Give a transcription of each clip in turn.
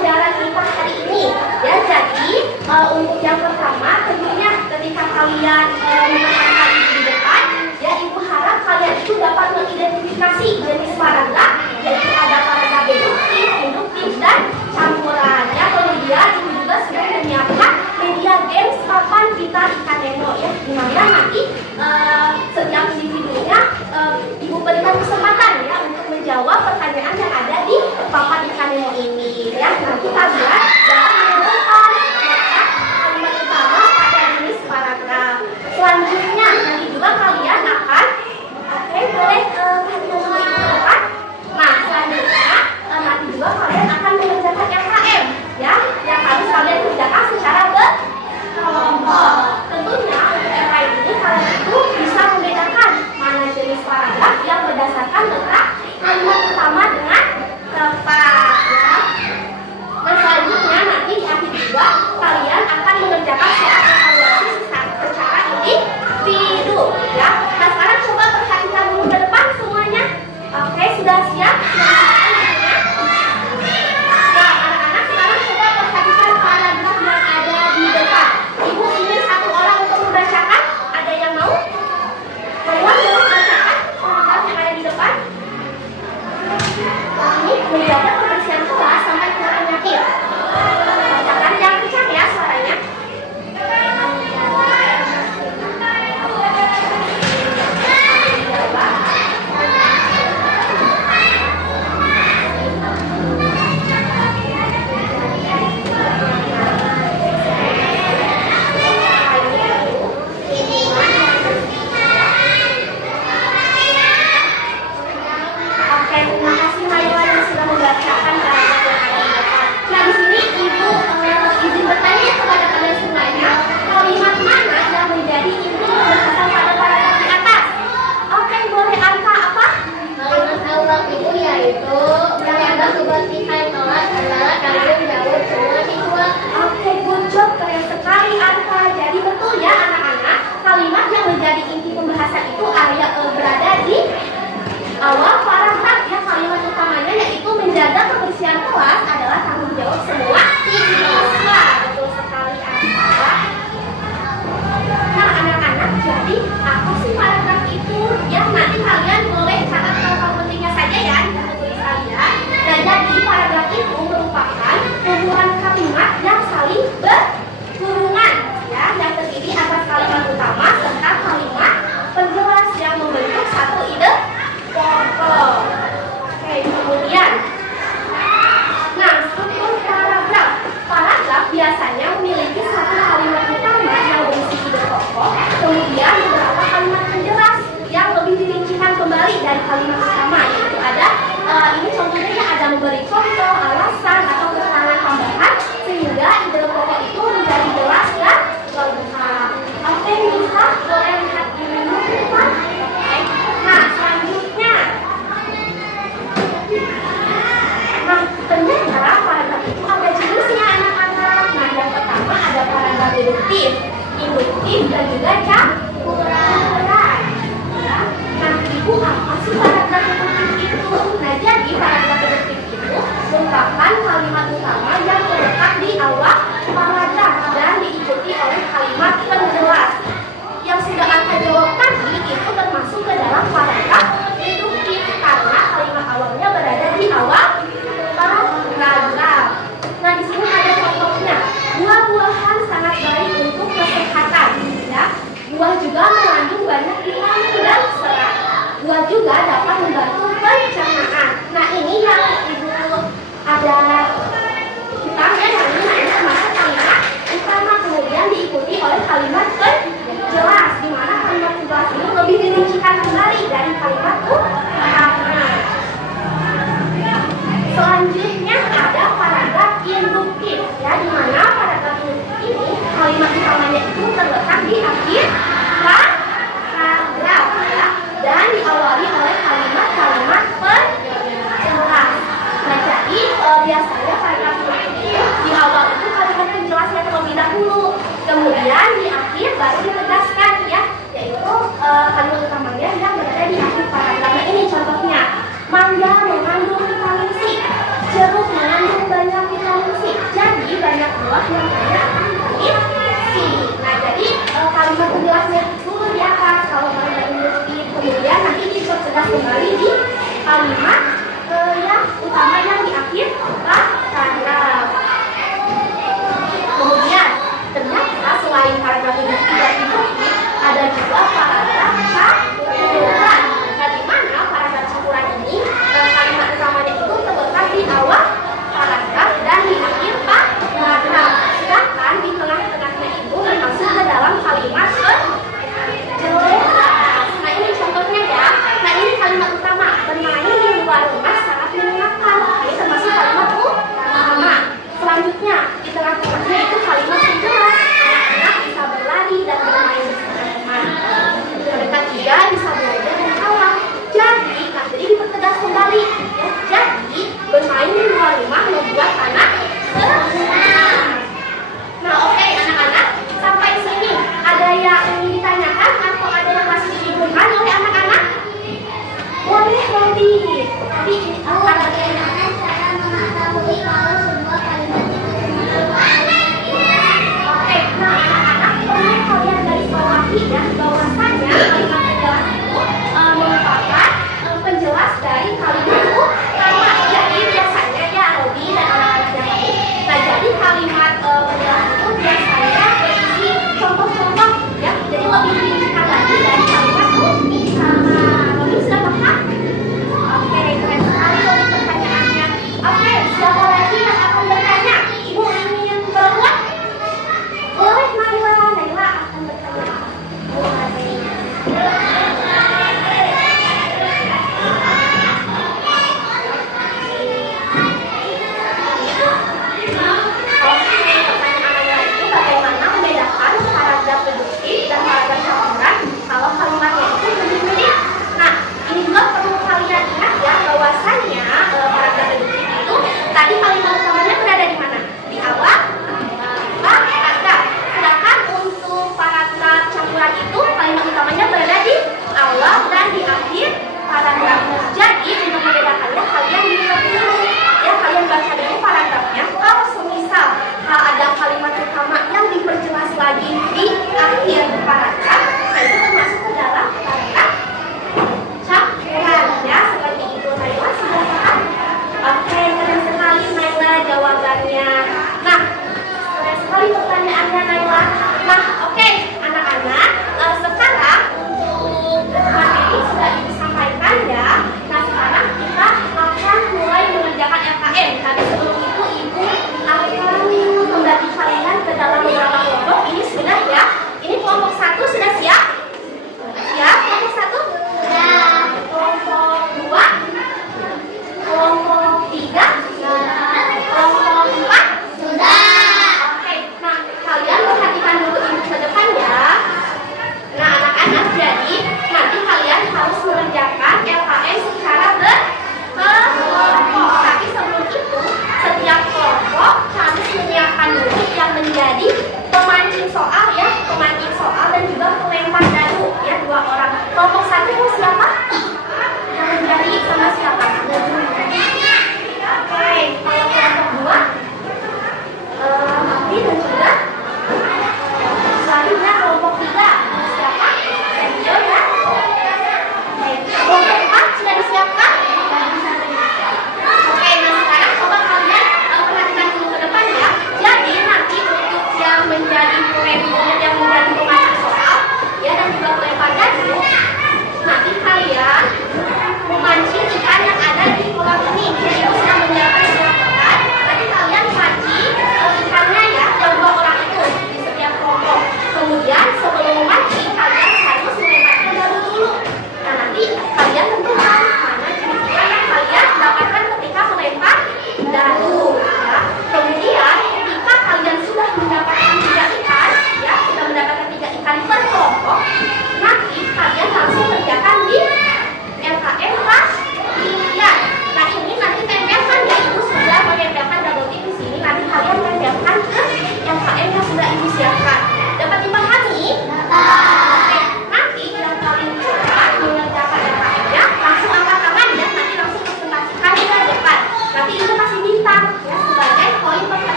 pelajaran IPA hari ini. Ya, jadi untuk yang pertama tentunya ketika kalian menemukan hal ini di depan, ya ibu harap kalian itu dapat mengidentifikasi jenis paragraf, yaitu ada paragraf deduktif, induktif, dan campuran. Ya, kemudian ibu juga sudah menyiapkan media games papan kita ikan nemo, ya, dimana nanti setiap individunya ibu berikan kesempatan ya untuk menjawab pertanyaan yang ada di papan ikan nemo ini. Ya, nanti kalian dapat menemukan kalimat utama pada jenis paragraf. Selanjutnya nanti juga kalian akan boleh ibu depan. Nah, selanjutnya nanti juga kalian akan mengerjakan LKM, ya, yang harus kalian kerjakan secara berkelompok. Tentunya untuk LKM ini kalian itu bisa membedakan mana jenis paragraf yang berdasarkan letak kalimat utama dengan tepat, ya. Nah, selanjutnya nanti di akhir juga kalian akan mengerjakan soal evaluasi secara individu, ya. Nah, sekarang coba perhatikan dulu ke depan semuanya. Oke, sudah siap? Nah, anak-anak sekarang coba perhatikan paragraf yang ada di depan. Ibu ingin satu orang untuk membacakan. Ada yang mau? Kalian mau membacakan paragraf yang ada di depan? Ini menjaga kebersihan kelas sampai keluar penyakit. Bacakan yang kencang ya suaranya. Nah, di sini ibu izin bertanya kepada kalian semuanya, kalimat mana yang menjadi inti pembahasan pada paragraf di atas? Oke, boleh angka apa? Kalimat awal itu yaitu menjaga kebersihan kelas adalah tanggung jawab semua siswa. Oke, good job, keren sekali Arka. Jadi betul ya anak-anak, kalimat yang menjadi inti pembahasan itu berada di awal paragraf, ya. Kalimat utamanya yaitu menjaga kebersihan kelas adalah tanggung jawab semua siswa. Betul sekali Arka. Nah, anak-anak, jadi apa sih paragraf itu? Ya, nanti kalian boleh catat hal-hal pentingnya saja ya di buku tulis kalian. Nah, jadi paragraf itu merupakan kumpulan kalimat yang saling berhubungan, ya, yang terdiri atas kalimat utama serta kalimat penjelas yang membentuk satu ide pokok. Oke, kemudian, nah, struktur paragraf. Paragraf biasanya memiliki satu kalimat utama yang berisi ide pokok, kemudian beberapa kalimat penjelas yang lebih dirincikan kembali dari kalimat utama, yaitu ada ini contohnya ya, ada memberi contoh, alasan atau keterangan tambahan sehingga ide pokok itu menjadi jelas dan lengkap. Oke, bisa boleh lihat ini depan. Nah, selanjutnya, nah, ternyata paragraf itu ada jenisnya anak-anak. Nah, yang pertama ada paragraf deduktif, induktif, dan juga campuran. Ya. Nah, ibu apa sih paragraf deduktif itu? Nah, jadi paragraf deduktif itu merupakan kalimat utama yang terletak di awal paragraf dan diikuti oleh kalimat penjelas. Yang sudah Anda jawab tadi itu termasuk ke dalam paragraf deduktif karena kalimat awalnya berada di awal paragraf. Nah, di sini ada contohnya. Buah-buahan sangat baik untuk kesehatan, ya. Buah juga mengandung banyak vitamin dan serat. Buah juga dapat membantu pencernaan. Nah, ini yang ibu ada hitamnya, yang ini termasuk kalimat utama, kemudian diikuti oleh kalimat penjelas, di mana kalimat penjelas ini lebih dirincikan kembali dari kalimat utama. Selanjutnya ada paragraf induktif, ya, di mana paragraf induktif ini kalimat utamanya itu terletak di akhir paragraf, ya, dan diawali oleh kalimat-kalimat penjelas. Nah, jadi biasanya paragraf induktif itu di awal itu kalimat penjelasnya terlebih dahulu, kemudian di akhir baru ditegaskan, ya, yaitu kalimat utamanya yang berada di akhir paragraf. Nah, ini contohnya. Mangga mengandung vitamin C, jeruk mengandung banyak vitamin C, kembali di kalimat yang utama yang di akhir paragraf. Kemudian ternyata selain paragraf yang tidak dibuat, ada juga paragraf campuran. Nah, di mana paragraf campuran ini kalimat utamanya itu terletak di awal paragraf dan di akhir paragraf. Sedangkan di tengah-tengahnya itu termasuk ke dalam kalimat jelas. Nah, ini contohnya ya. Nah, ini kalimat utama. Bermain di luar rumah sangat menyenangkan. Ini termasuk kalimat utama. Selanjutnya di tengah-tengahnya itu kalimat jelas. Anak-anak bisa berlari dan bermain bersama teman. Mereka juga bisa belajar dan kawan. Jadi dipertegas kembali. Ya, jadi bermain di luar rumah membuat anak senang. Nah, oke anak-anak, sampai sini ada yang ingin ditanyakan atau ada yang masih dibingungkan oleh anak-anak? Boleh, Rodi. Jadi Bagaimana cara mengetahui kalau sebuah kalimat itu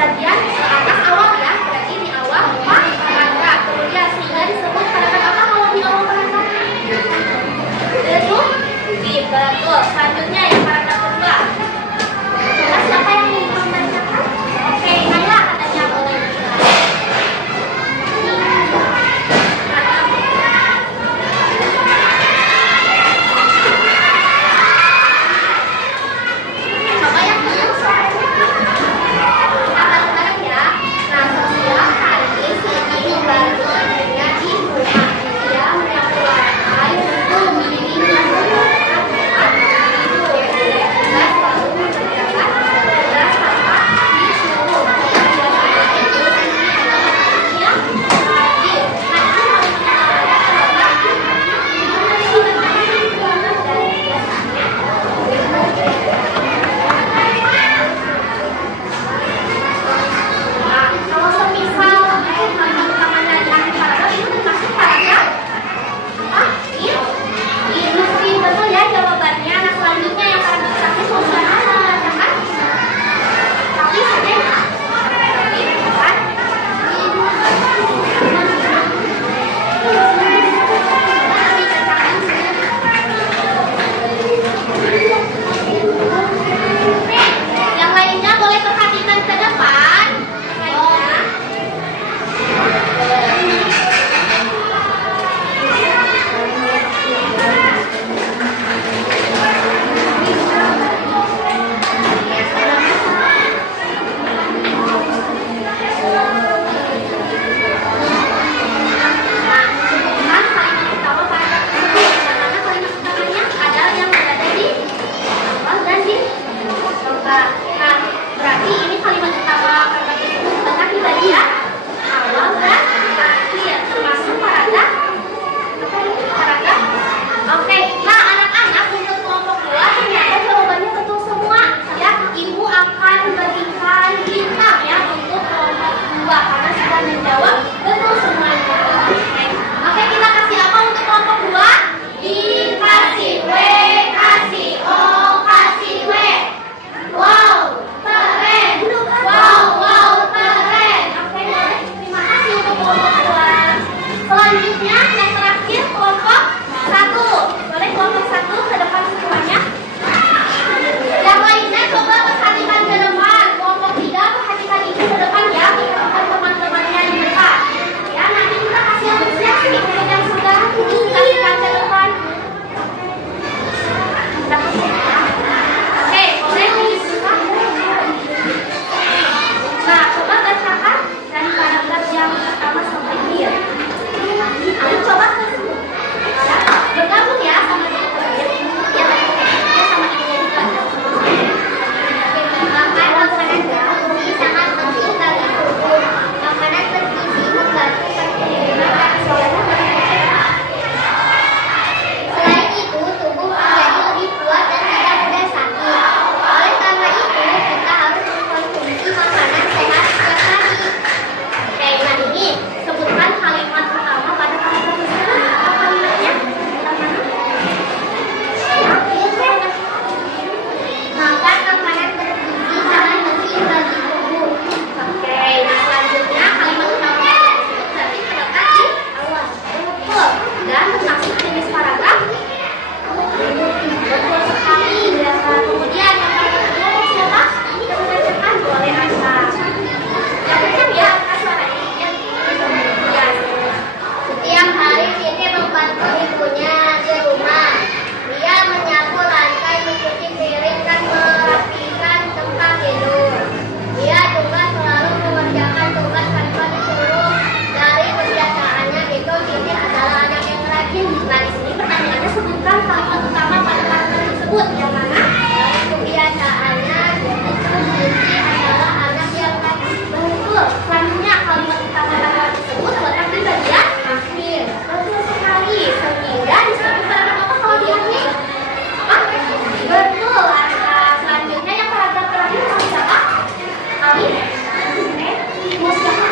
bagian atas awal ya, berarti di awal paragraf. Kemudian sehingga disebut paragraf apa kalau di awal paragraf? Deduktif, betul. Selanjutnya yang paragraf kedua. Coba siapa yang ingin membacakan? Oke, Naya katanya boleh dimulai. Coba yang belum suaranya. Kita bareng-bareng ya. Nah, setiap hari Siti membangun dengan ibu. Dia menyampaikan untuk mendidik kalau semisal halaman utamanya di akhir paragraf itu termasuk paragraf industri, betul ya jawabannya. Nah selanjutnya yang paragraf terakhir solusinya bacakan. Tapi saja ya. Tapi bukan. Yang lainnya boleh perhatikan ke depan. Lainnya. Nah, sebutkan kalimat utama paragraf tersebut. Karena kalimat utamanya ada yang berada di awal dan di tengah. Nah, berarti ini kalimat utama paragraf tersebut tengah di bagian awal dan akhir, termasuk paragraf apa ini? Paragraf. Oke, nah anak-anak untuk kelompok 2 ternyata jawabannya betul semua. Ya, ibu akan berikan bintang ya untuk kelompok 2 karena sudah menjawab betul semuanya. Oke, kita kasih apa untuk kelompok 2? Dikasih W, kasih O, kasih W. Wow, keren. Wow, keren. Oke, terima kasih untuk kelompok 2. Selanjutnya yang terakhir kelompok 1. Boleh kelompok 1 ke depan semuanya. Yang lainnya coba perhatikan ke depan. Kelompok 3 perhatikan ibu ke depan ya. Perhatikan teman-temannya di depan. Ya, nanti kita kasih apresiasi untuk yang sudah dikasihkan ke depan. Kita kasih ya. Oke, boleh dibuka. Nah, coba bacakan dari paragraf yang pertama sampai akhir. Ayo coba ya, bergabung ya sama teman-teman. Ya, sama ibunya juga. Makanan bergizi sangat penting bagi tubuh. Makanan bergizi membantu pertumbuhan dan selain itu, tubuh menjadi lebih kuat dan tidak mudah sakit. Oleh karena itu, kita harus mengkonsumsi makanan sehat setiap hari. Oke, nah ini sebutkan kalimat pertama pada paragraf tersebut. Apa kalimatnya? Makan makanan bergizi sangat penting bagi tubuh. Oke, nah selanjutnya kalimat utama tersebut berarti terletak di awal. Betul. Dan termasuk jenis paragraf. Betul sekali. Dan kemudian yang paragraf kedua siapa? Kita bacakan boleh Asa. Yang kencang ya, Asa suaranya. Ya. Setiap hari Siti membantu ibunya di rumah. Dia menyapu lantai, mencuci piring, dan merapikan tempat tidur. Dia juga selalu mengerjakan tugas tanpa disuruh. Dari kebiasaannya itu, Siti adalah anak yang rajin. Nah, di sini pertanyaannya sebutkan kalimat utama pada paragraf tersebut. Yang mana? Dari kebiasaannya itu, Siti adalah anak yang rajin. Betul. Selanjutnya kalimat utama paragraf tersebut terletak di bagian akhir. Betul sekali. Sehingga disebut paragraf apa kalau di akhir? Apa? Betul. Asa. Selanjutnya yang paragraf terakhir kalau siapa? Ali. Mau siapa?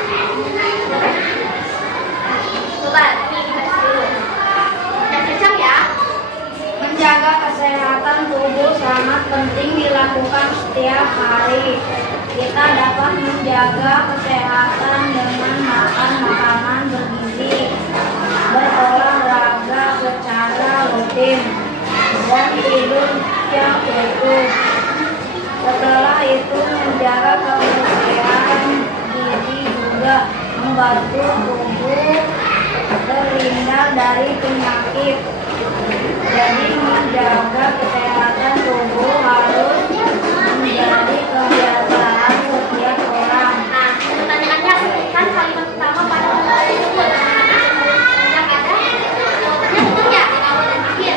Coba ini dibahas dulu. Yang kencang ya. Menjaga kesehatan tubuh sangat penting dilakukan setiap hari. Kita dapat menjaga menjaga kesehatan dengan makan makanan bergizi, berolahraga secara rutin, dan tidur yang cukup. Setelah itu menjaga kebersihan diri juga membantu tubuh terhindar dari penyakit. Jadi menjaga kesehatan tubuh harus menjadi kebiasaan setiap orang. Nah, pertanyaannya kan kalimat utama pada kalimat tersebut yang ada jawabannya betul ya di awal dan akhir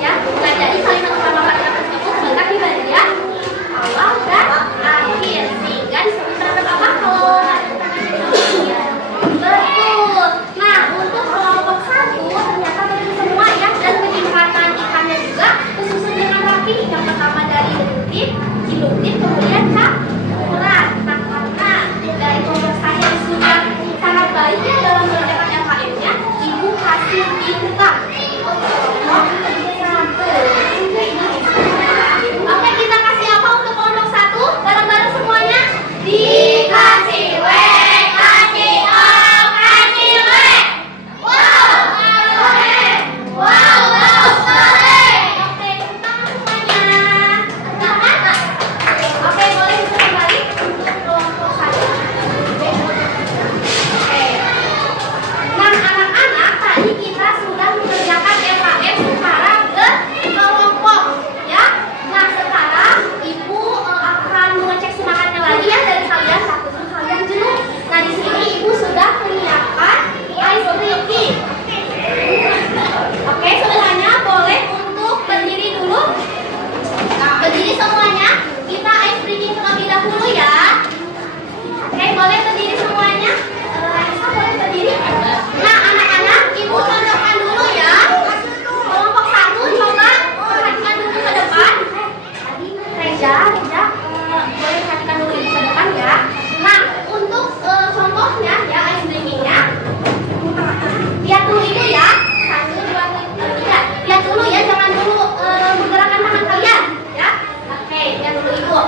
ya. Nah, jadi kalimat utama pada tersebut terletak di bagian awal dan akhir sehingga disebut terhadap apa kalau ada pertanyaan. Betul. Nah, untuk kelompok 1 ternyata betul semua ya, dan peningkatan ikannya juga tersusun dengan rapi. Yang pertama dari deduktif, induktif, kemudian campuran. Nah, karena dari kelompok saya sudah sangat baik ya dalam mengerjakan LKM-nya, Ibu kasih bintang. Oke, kita kasih apa untuk kelompok 1? Bareng-bareng semuanya. Dikasih W, kasih O, kasih W. Wow, boleh. Wow, boleh. Oke, tepuk tangan semuanya. Tangan. Oke, boleh bisa kembali untuk kelompok 1. Oke. Nah, anak-anak, tadi kita sudah mengerjakan LKM secara berkelompok, ya. Nah, sekarang Ibu akan mengecek semangatnya lagi ya dari kalian, takutnya kalian jenuh. Nah, di sini Ibu sudah menyiapkan ice breaking. Oke, sebenarnya boleh untuk berdiri dulu. Berdiri semuanya. Kita ice breaking terlebih dahulu ya. Oke, boleh berdiri semuanya. Aisyah boleh berdiri. Nah, anak-anak, Ibu contohkan dulu ya. Kelompok 1 coba perhatikan dulu ke depan. Reza, boleh perhatikan dulu Ibu ke depan ya. Nah, untuk contohnya ya ice breaking-nya, lihat dulu Ibu ya. 1, 2, 3. Lihat dulu ya, jangan dulu menggerakkan tangan kalian ya. Oke, lihat dulu Ibu.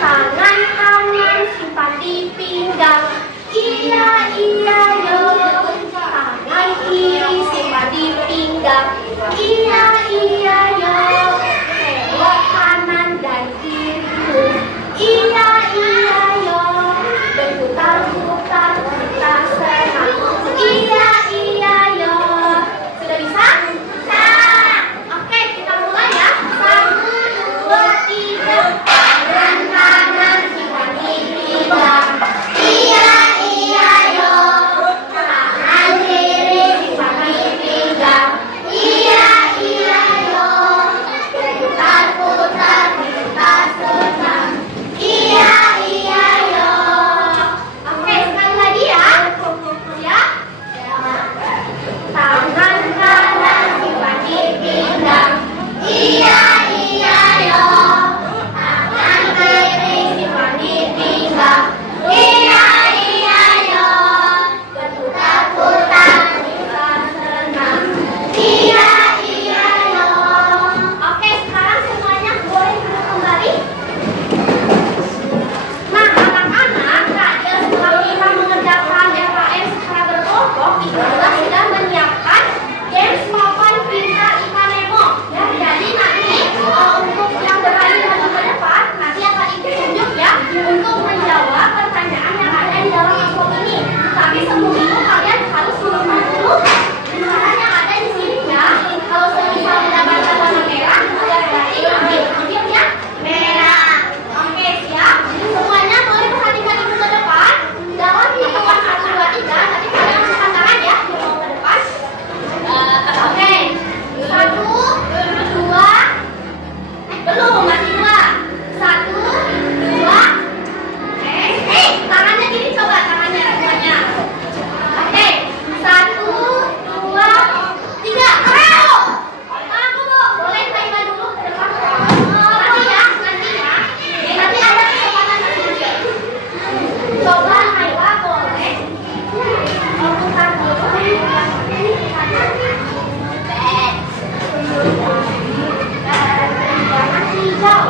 Tangan kanan simpan di pinggang. Iya, iya, yo. Tangan kiri simpan di pinggang. Iya, iya, yo. Belok kanan dan kiri. Iya, iya, yo. Berputar-putar kita senang. Iya, iya, yo. Sudah bisa? Bisa. Oke, kita mulai ya. 1, 2, 3. Tangan kanan simpan di pinggang. Iya, iya, yo. Tangan kiri simpan di pinggang. Iya, iya, yo. Berputar-putar kita senang. Iya, iya, yo. Oke, sekali lagi ya. Siap? Tangan kanan simpan di pinggang. Iya, iya, yo. Tangan kiri simpan di pinggang. Iya, iya, yo. Berputar-putar kita senang. Iya, iya, yo. Oke, sekarang semuanya boleh duduk kembali. Nah, anak-anak, tadi setelah kita mengerjakan LKM secara berkelompok, Ibu juga sudah menyiapkan games papan pintar ikan Nemo. Ya, jadi nanti untuk yang berani maju ke depan, nanti akan Ibu tunjuk ya untuk menjawab pertanyaan yang ada di dalam amplop ini. Tapi sebelum itu kalian harus menemukan dulu tulisan yang ada di sini ya. Kalau semisal mendapatkan warna merah, kalian berarti ambil ya merah. Oke, siap? Semuanya boleh perhatikan Ibu ke depan. Dalam hitungan 1, 2, 3, nanti kalian angkat tangan ya, mau ke depan. Oke, 1, 2, belum, masih 2. 1, 2. Tangannya gini, coba tangannya semuanya. Oke, 1, 2, 3. Keren. Aku boleh timer dulu ke depan. Nanti ya. Nanti ada kesempatan sedikit. Coba Naiwa boleh. Putar dulu. Jangan hijau.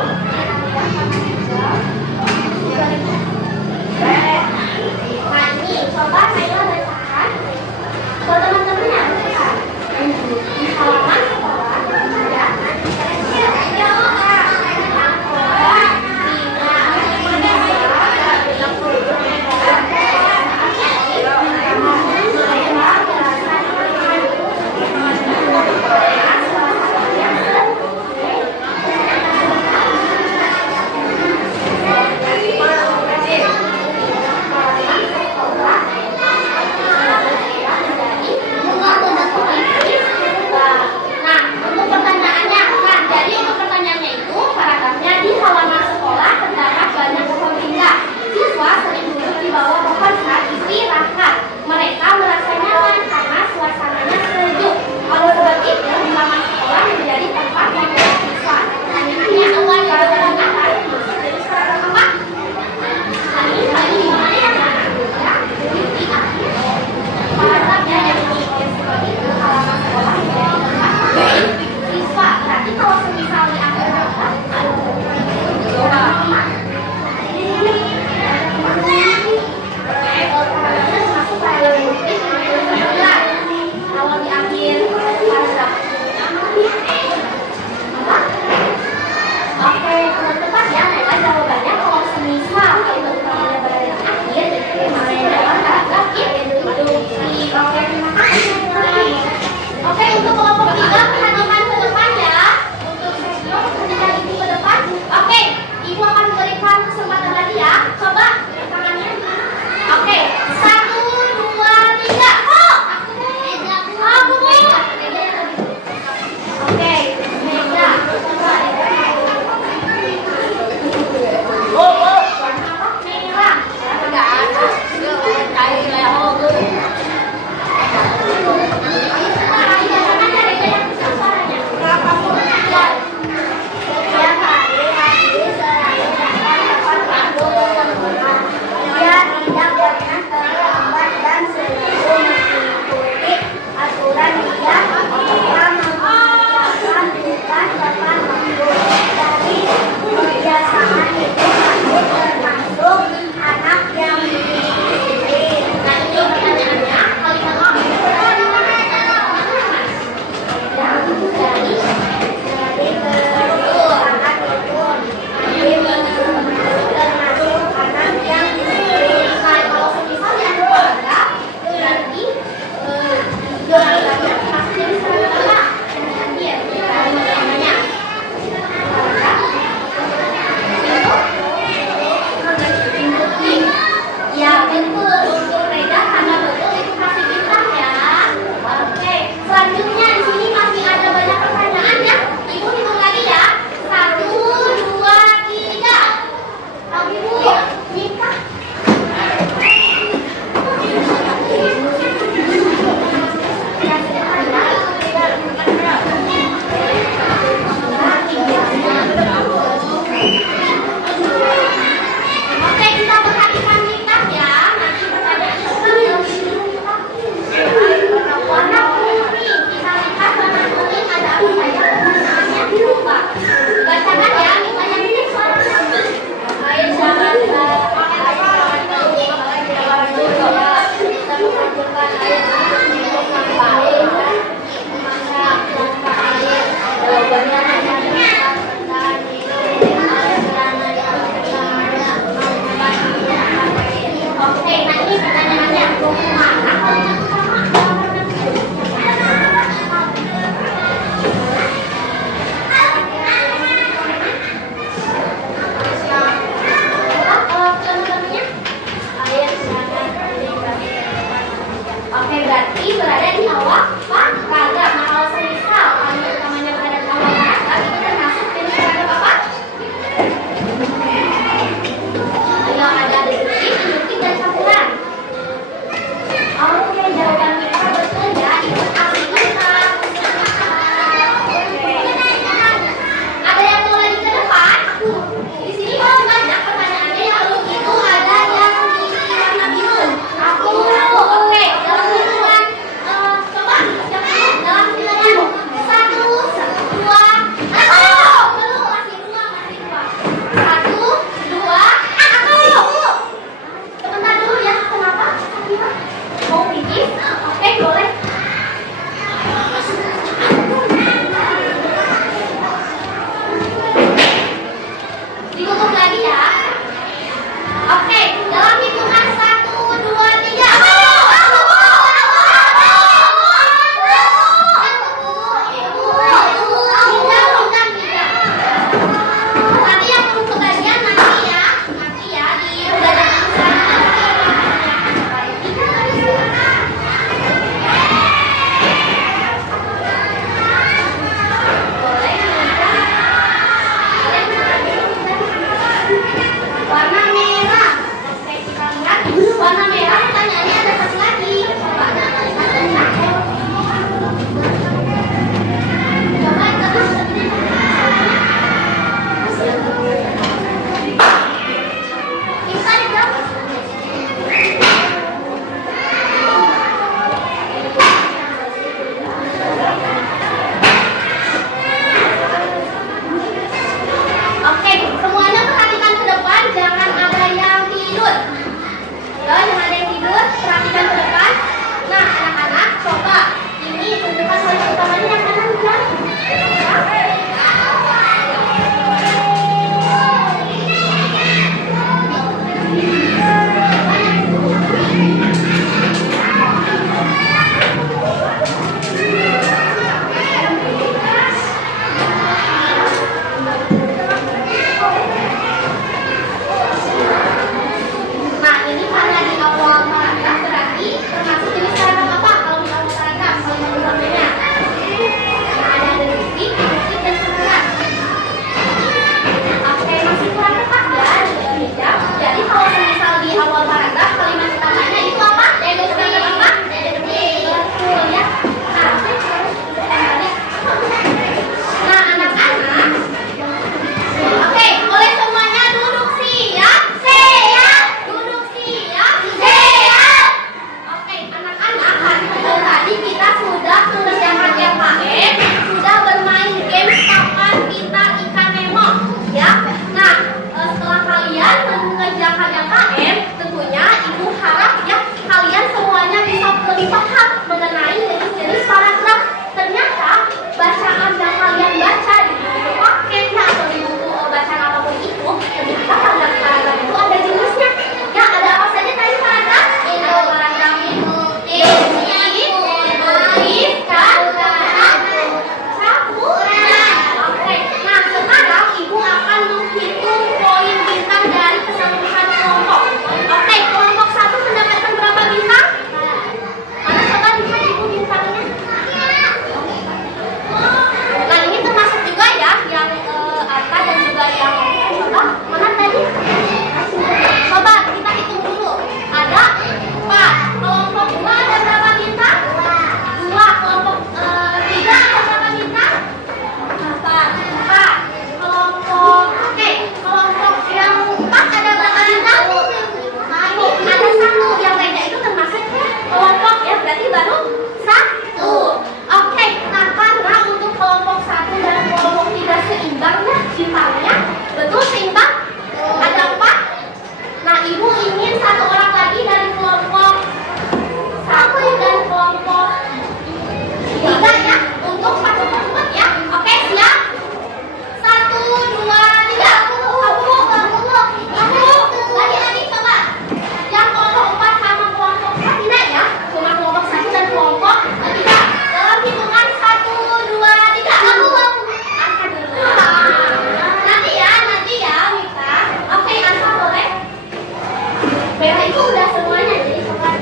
merah itu udah semuanya, jadi coklat.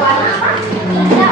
Warna apa? Tiga.